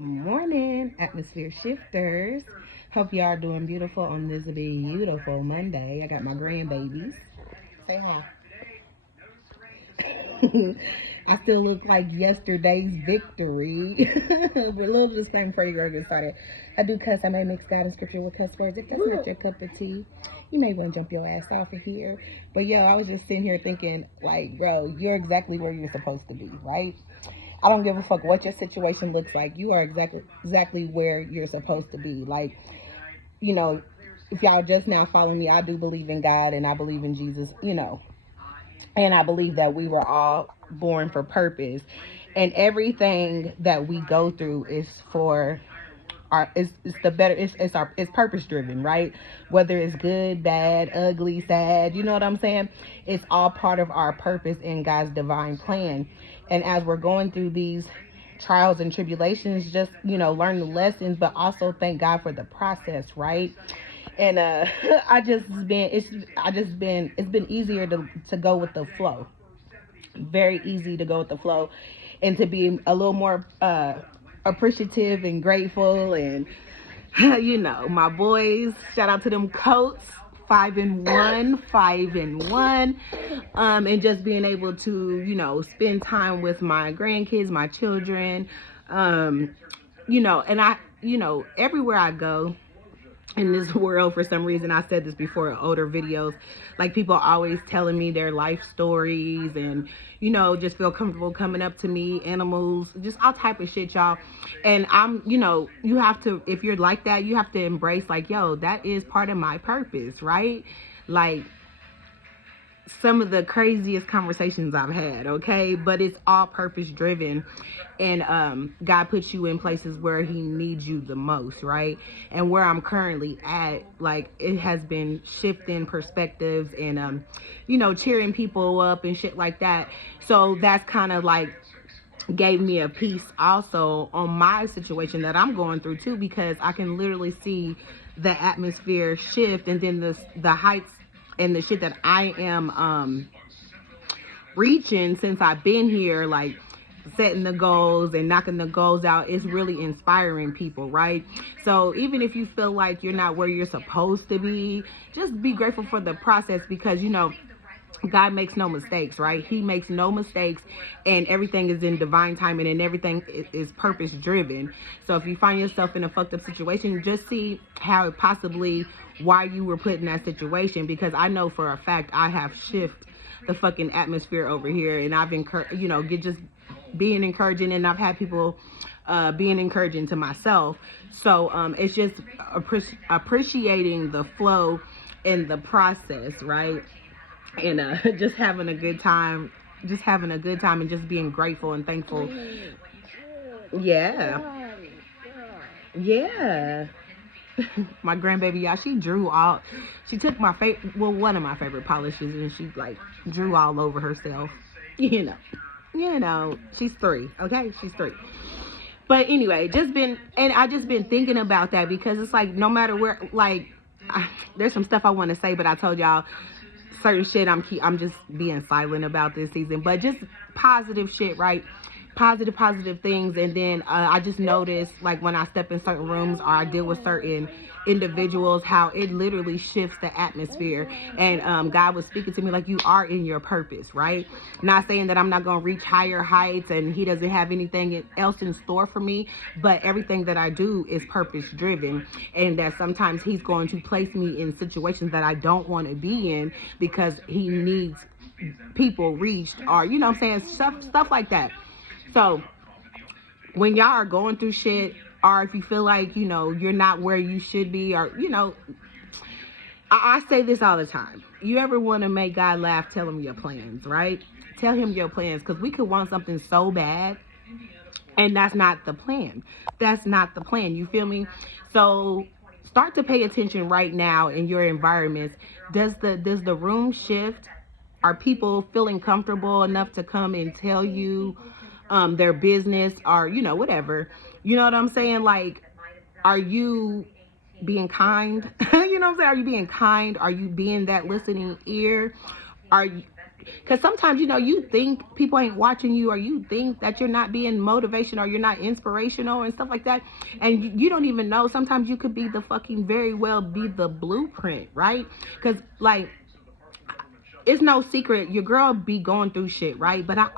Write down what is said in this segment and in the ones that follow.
Morning, atmosphere shifters. Hope y'all are doing beautiful on this beautiful Monday. I got my grandbabies. Say hi. I still look like yesterday's victory. But a little disclaimer before you go get started. I do cuss. I may mix God and scripture with cuss words. If that's not your cup of tea, you may want to jump your ass off of here. But yeah, I was just sitting here thinking, like, bro, you're exactly where you're supposed to be, right? I don't give a fuck what your situation looks like. You are exactly where you're supposed to be. Like, you know, if y'all just now following me, I do believe in God and I believe in Jesus, and I believe that we were all born for purpose. And everything that we go through is for it's the better it's purpose driven, right? Whether it's good, bad, ugly, sad, you know what I'm saying? It's all part of our purpose in God's divine plan. And as we're going through these trials and tribulations, just learn the lessons, but also thank God for the process, right? And it's been easier to go with the flow, very easy to go with the flow, and to be a little more appreciative and grateful. And my boys, shout out to them Coats, 5-1, 5-1. And just being able to spend time with my grandkids, my children. And everywhere I go in this world, for some reason, I said this before in older videos, like, people are always telling me their life stories, and just feel comfortable coming up to me, animals, just all type of shit, y'all. And you have to, if you're like that, you have to embrace, like, yo, that is part of my purpose, right? Like, some of the craziest conversations I've had, okay? But it's all purpose driven. And God puts you in places where he needs you the most, right? And where I'm currently at, like, it has been shifting perspectives and cheering people up and shit like that. So that's kind of like gave me a piece also on my situation that I'm going through too, because I can literally see the atmosphere shift, and then the heights and the shit that I am reaching since I've been here, like setting the goals and knocking the goals out, is really inspiring people, right? So even if you feel like you're not where you're supposed to be, just be grateful for the process, because God makes no mistakes, right? He makes no mistakes, and everything is in divine timing, and everything is purpose driven. So if you find yourself in a fucked up situation, just see how possibly why you were put in that situation, because I know for a fact I have shifted the fucking atmosphere over here, and I've just being encouraging, and I've had people being encouraging to myself. So it's just appreciating the flow and the process, right? And just having a good time, and just being grateful and thankful. Yeah. My grandbaby, y'all, she took one of my favorite polishes, and she like drew all over herself. She's 3, okay? She's 3. But anyway, I just been thinking about that, because it's like, no matter where, like, there's some stuff I want to say, but I told y'all certain shit I'm just being silent about this season, but just positive shit, right? Positive things. And then I just noticed, like, when I step in certain rooms or I deal with certain individuals, how it literally shifts the atmosphere. And God was speaking to me like, you are in your purpose, right? Not saying that I'm not going to reach higher heights and he doesn't have anything else in store for me, but everything that I do is purpose driven, and that sometimes he's going to place me in situations that I don't want to be in, because he needs people reached, or what I'm saying, stuff like that. So when y'all are going through shit, or if you feel like, you're not where you should be, or, I say this all the time. You ever want to make God laugh, tell him your plans, right? Tell him your plans, because we could want something so bad, and that's not the plan. That's not the plan. You feel me? So start to pay attention right now in your environments. Does the room shift? Are people feeling comfortable enough to come and tell you their business, or whatever? You know what I'm saying? Like, are you being kind? You know what I'm saying? Are you being kind? Are you being that listening ear? Are you, because sometimes, you know, you think people ain't watching you, or you think that you're not being motivational, or you're not inspirational and stuff like that, and you don't even know. Sometimes you could be the fucking very well be the blueprint, right? Because like, it's no secret your girl be going through shit, right? But I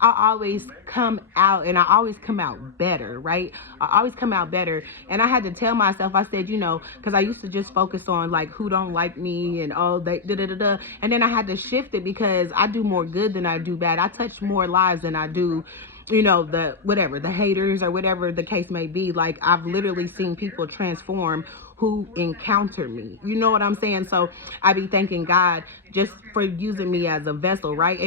always come out, and I always come out better, right? I always come out better. And I had to tell myself, I said, you know, because I used to just focus on like who don't like me and oh they da da da da, and then I had to shift it because I do more good than I do bad. I touch more lives than I do, you know, the haters or whatever the case may be. Like, I've literally seen people transform who encounter me. You know what I'm saying? So I be thanking God just for using me as a vessel, right?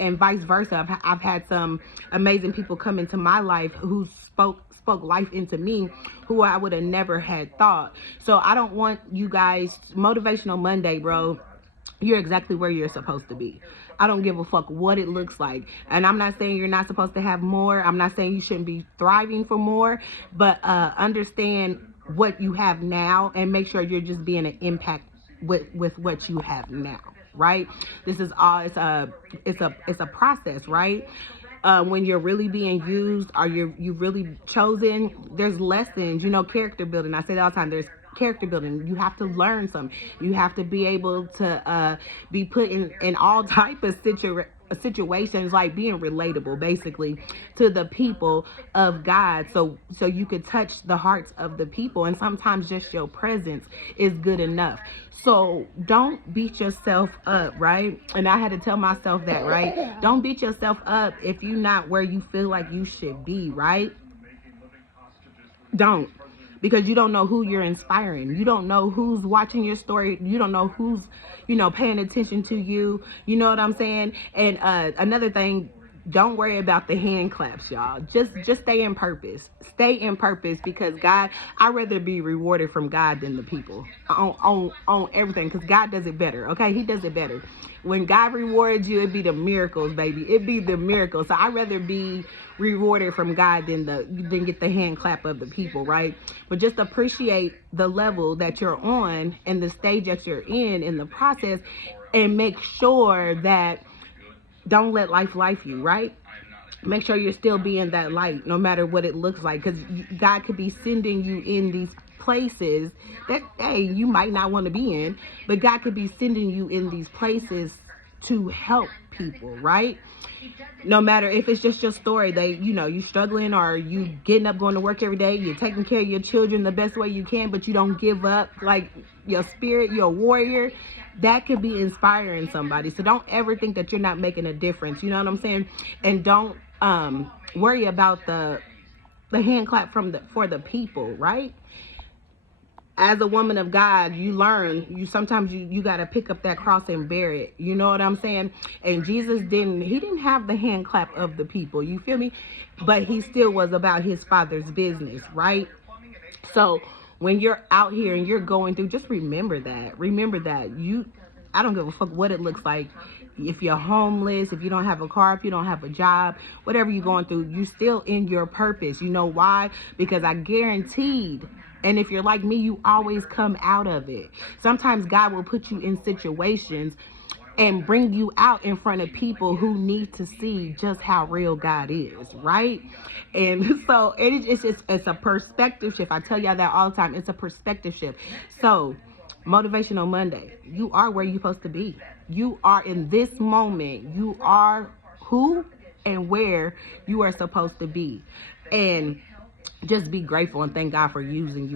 And vice versa. I've had some amazing people come into my life who spoke life into me, who I would have never had thought. So I don't want you guys, Motivational Monday, bro, you're exactly where you're supposed to be. I don't give a fuck what it looks like. And I'm not saying you're not supposed to have more. I'm not saying you shouldn't be thriving for more, but understand what you have now and make sure you're just being an impact with what you have now, right? This is all, it's a process, right? When you're really being used, or you really chosen, there's lessons, you know, character building. I say that all the time. There's character building. You have to learn some. You have to be able to be put in all type of situations, like being relatable basically to the people of God, so you could touch the hearts of the people. And sometimes just your presence is good enough. So don't beat yourself up, right? And I had to tell myself that, right? Don't beat yourself up if you're not where you feel like you should be, right? Don't. Because you don't know who you're inspiring. You don't know who's watching your story. You don't know who's, you know, paying attention to you. You know what I'm saying? And another thing, don't worry about the hand claps, y'all. Just stay in purpose. Stay in purpose, because God, I'd rather be rewarded from God than the people on everything, because God does it better. Okay, He does it better. When God rewards you, it be the miracles, baby. It be the miracles. So I'd rather be rewarded from God than get the hand clap of the people, right? But just appreciate the level that you're on and the stage that you're in the process, and make sure that don't let life you, right? Make sure you're still being that light, no matter what it looks like, because God could be sending you in these places that, hey, you might not want to be in, but God could be sending you in these places to help people, right? No matter if it's just your story, you know, you struggling, or you getting up, going to work every day, you're taking care of your children the best way you can, but you don't give up, like your spirit, you're a warrior. That could be inspiring somebody. So don't ever think that you're not making a difference. You know what I'm saying? And don't worry about the hand clap for the people, right? As a woman of God, you learn, sometimes you got to pick up that cross and bear it. You know what I'm saying? And Jesus didn't have the hand clap of the people. You feel me? But he still was about his Father's business, right? So when you're out here and you're going through, just remember that. I don't give a fuck what it looks like. If you're homeless, if you don't have a car, if you don't have a job, whatever you're going through, you're still in your purpose. You know why? Because I guaranteed, and if you're like me, you always come out of it. Sometimes God will put you in situations and bring you out in front of people who need to see just how real God is, right? And so it's a perspective shift. I tell y'all that all the time. It's a perspective shift. So Motivational Monday, you are where you're supposed to be. You are in this moment. You are who and where you are supposed to be. And just be grateful and thank God for using you.